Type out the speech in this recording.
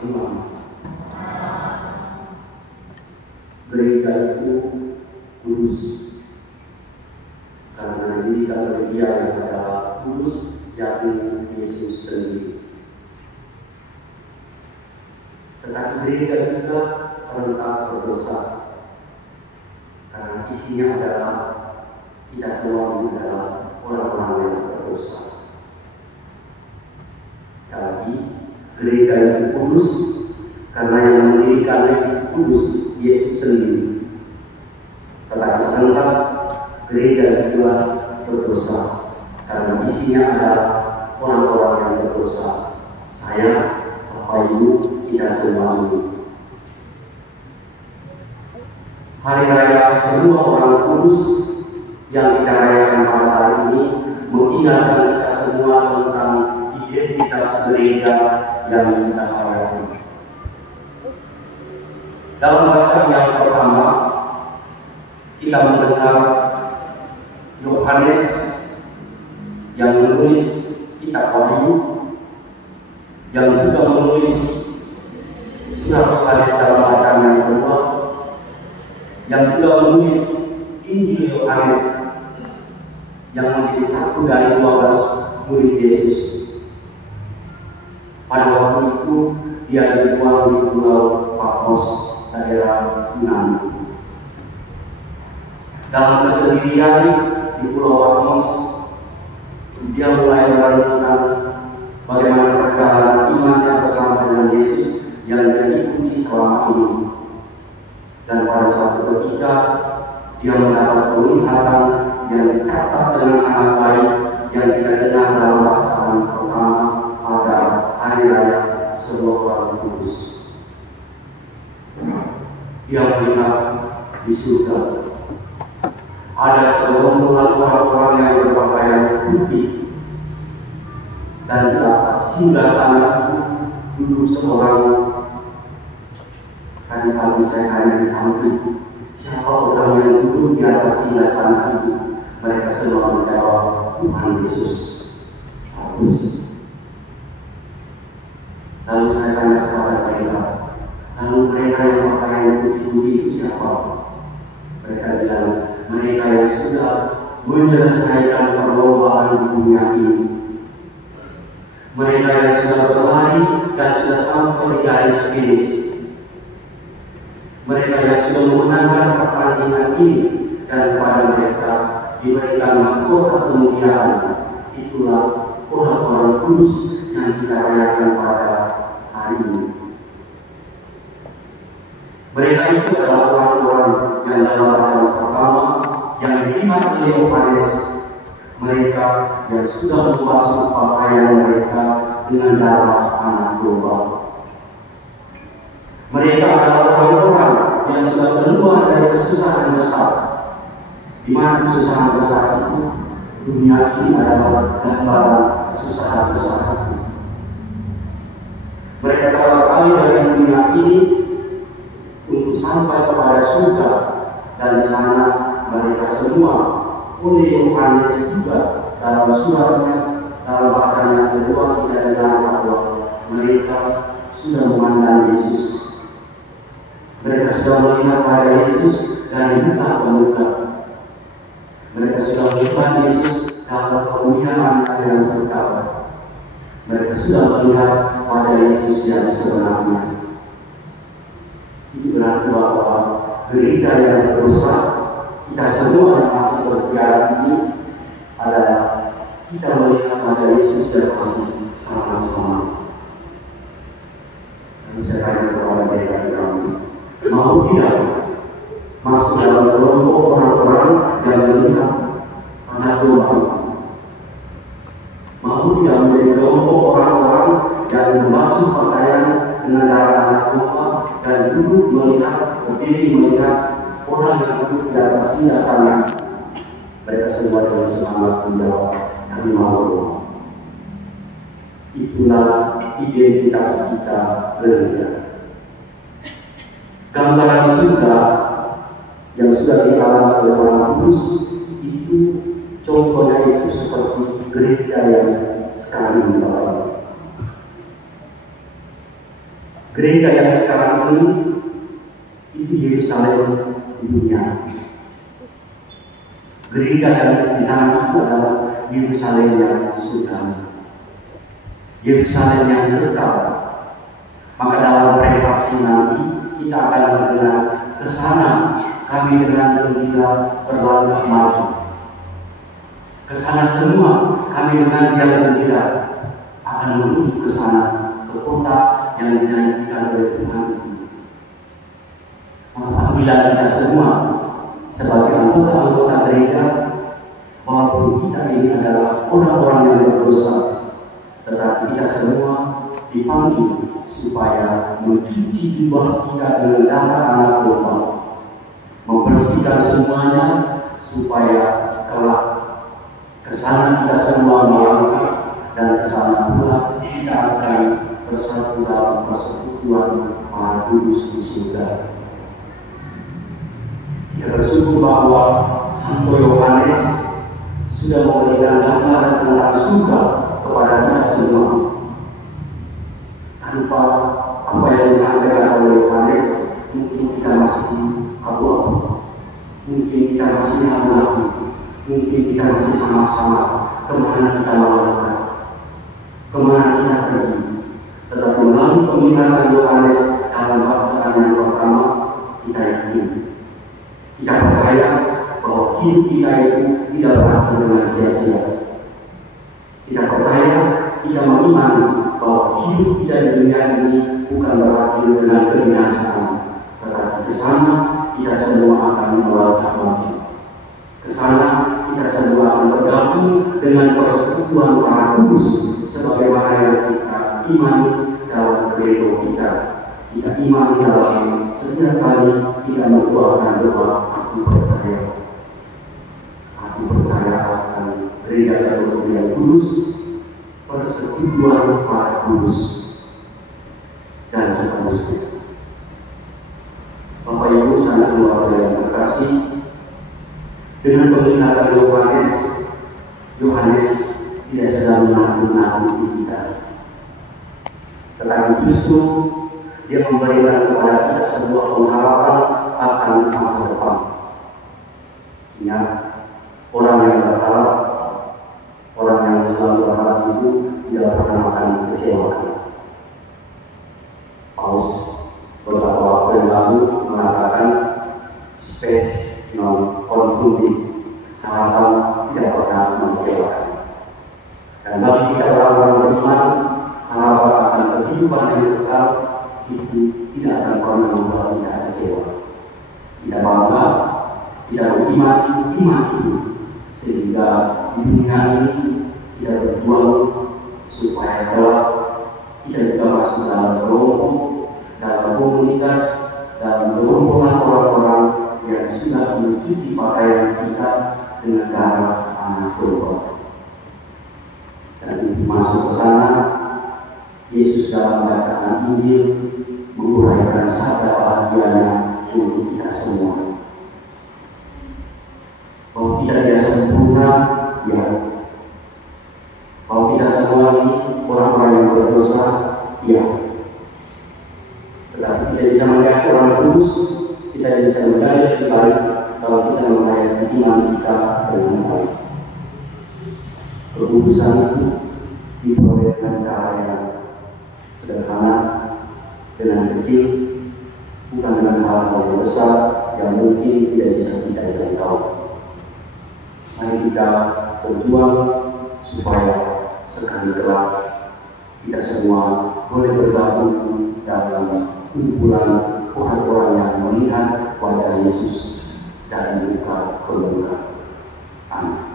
Imam. Gereja itu kudus karena didirikan oleh Dia yang adalah kudus, yakni Yesus sendiri. Tetapi gereja juga serentak berdosa karena isinya adalah kita semua adalah orang-orang yang berdosa. Sekali lagi, gereja itu kudus karena yang mendirikannya itu kudus, Yesus sendiri. Tetapi serentak gereja juga berdosa karena isinya adalah orang-orang yang berdosa. Saya, Bapak Ibu, kita semua ini. Hari raya semua orang kudus yang kita rayakan pada hari ini mengingatkan kita semua tentang identitas gereja yang kita rayakan. Dalam bacaan yang pertama, kita mendengar Yohanes yang menulis kitab Wahyu, yang juga menulis surat Yohanes dalam bacaan yang kedua, yang juga menulis Injil Yohanes yang menjadi satu dari 12 murid Yesus. Pada waktu itu dia dibuang di Pulau Patmos, daerah Yunani. Dalam kesendirian di Pulau Patmos, dia mulai merenungkan bagaimana perjalanan imannya bersama dengan Yesus yang dia ikuti selama ini. Dan pada suatu ketika dia mendapat penglihatan yang dicatat dengan sangat baik yang kita dengar dalam bacaan pertama pada hari raya sebuah orang kudus. Dia melihat di surga ada segerombolan orang-orang yang berpakaian putih, dan di atas singgasana itu duduk seorang. Tadi pagi saya tanya di kampung, siapa orang yang duduk di atas singgasana itu? Mereka semua menjawab, Tuhan Yesus. Habis. Lalu saya tanya kepada mereka, lalu mereka yang berpakaian putih itu siapa? Mereka bilang, mereka yang sudah menyelesaikan perlombaan di dunia ini. Mereka yang sudah berlari dan sudah sampai di garis finish. Mereka yang sudah memenangkan pertandingan ini, dan kepada mereka diberikan mahkota kemuliaan. Itulah orang-orang kudus yang kita rayakan pada hari ini. Mereka itu adalah orang-orang yang dalam bacaan pertama yang dilihat oleh Yohanes, mereka yang sudah membasuh pakaian mereka dengan darah anak domba. Mereka adalah orang-orang yang sudah keluar dari kesusahan besar. Di mana kesusahan besar itu, dunia ini adalah gambaran kesusahan besar itu. Mereka telah kembali dari dunia ini untuk sampai kepada surga, dan di sana mereka semua oleh Yohanes juga dalam suratnya dalam bacaan yang kedua kita dengar bahwa mereka sudah memandang Yesus. Mereka sudah melihat pada Yesus dari muka ke muka. Mereka sudah melihat Yesus dalam kemuliaan yang berkata. Mereka sudah melihat pada Yesus yang sebenarnya. Itu berarti bahwa gereja yang berdosa, kita semua yang masih berjalan ini adalah kita melihat pada Yesus yang masih sama-sama. Dan saya tanya kepada mereka di kami, mau tidak masuk dalam kelompok orang-orang yang melihat anak domba? Mau tidak menjadi kelompok orang-orang yang membasuh pakaian dengan darah anak domba dan duduk melihat, berdiri melihat orang yang duduk di atas singgasana? Mereka semua dengan semangat menjawab, kami mau. Itulah identitas kita gereja. Gambaran surga yang sudah dialami oleh orang kudus itu contohnya itu seperti gereja yang sekarang dibangun. Gereja yang sekarang ini itu Yerusalem di dunia. Gereja yang di sana itu adalah Yerusalem yang surgawi, Yerusalem yang kekal. Maka dalam privasi nanti kita akan bergerak ke sana. Kami dengan gembira berlangkah maju ke sana semua. Kami dengan gembira akan menuju ke sana, ke kota yang dijanjikan oleh Tuhan. Apabila kita semua sebagai anggota gereja, walaupun kita ini adalah orang-orang yang berdosa, tetapi kita semua dipanggil supaya mencuci jiwa kita dengan darah anak domba, membersihkan semuanya supaya kelak kesana kita semua melangkah, dan kesana pula kita akan bersatu dalam persekutuan Maha Kudus di surga. Kita bersyukur bahwa Santo Yohanes sudah memberikan gambaran tentang surga kepada kita semua. Tanpa apa yang disampaikan oleh Yohanes, mungkin kita masih abu-abu, mungkin kita masih ragu-ragu, mungkin kita masih sama-sama kemana kita melangkah, kemana kita pergi. Tetapi melalui pembicaraan Yohanes dalam bacaan yang pertama, kita yakin, kita percaya bahwa hidup kita itu tidak berakhir dengan sia-sia. Kita percaya, kita mengimani bahwa hidup kita di dunia ini bukan berakhir dengan kebinasaan, tetapi ke sana kita semua akan melangkah maju. Ke sana kita semua akan bergabung dengan persekutuan Maha Kudus, sebagaimana yang kita imani dalam credo kita. Kita imani dalam setiap kali kita mendoakan doa, aku percaya akan gereja Katolik yang kudus, persekutuan Maha Kudus, dan seterusnya. Bapak Ibu sanak keluarga yang terkasih, dengan penglihatan Yohanes tidak sedang menakut-nakuti kita, tetapi justru dia memberikan kepada kita sebuah pengharapan akan masa depan. Ya, orang yang berharap, orang yang selalu berharap itu tidak pernah akan dikecewakan. Paus beberapa waktu yang lalu mengatakan space non conflicting, harapan tidak pernah mengecewakan. Dan bagi kita orang-orang beriman, harapan akan kehidupan yang kekal itu tidak akan pernah membuat kita kecewa. Kita bangga, kita beriman itu, sehingga di dunia ini kita berjuang supaya kelak kita juga masuk dalam kelompok, dalam komunitas, dalam gerombolan orang-orang yang sudah mencuci pakaian kita dengan darah anak domba. Dan itu masuk ke sana, Yesus dalam bacaan Injil menguraikan sabda bahagianya untuk kita semua. Bahwa kita tidak sempurna, ya. Bahwa kita semua ini orang-orang yang berdosa, ya. Tetapi kita bisa melihat orang kudus, kita bisa melihat lebih baik kalau kita menghayati iman kita dengan baik. Kekudusan itu diperoleh dengan cara yang sederhana, dengan kecil, bukan dengan hal yang besar yang mungkin tidak bisa kita jangkau. Mari kita berjuang supaya sekali kelak kita semua boleh bergabung dalam kumpulan orang-orang yang melihat wajah Yesus dari muka ke muka. Amin.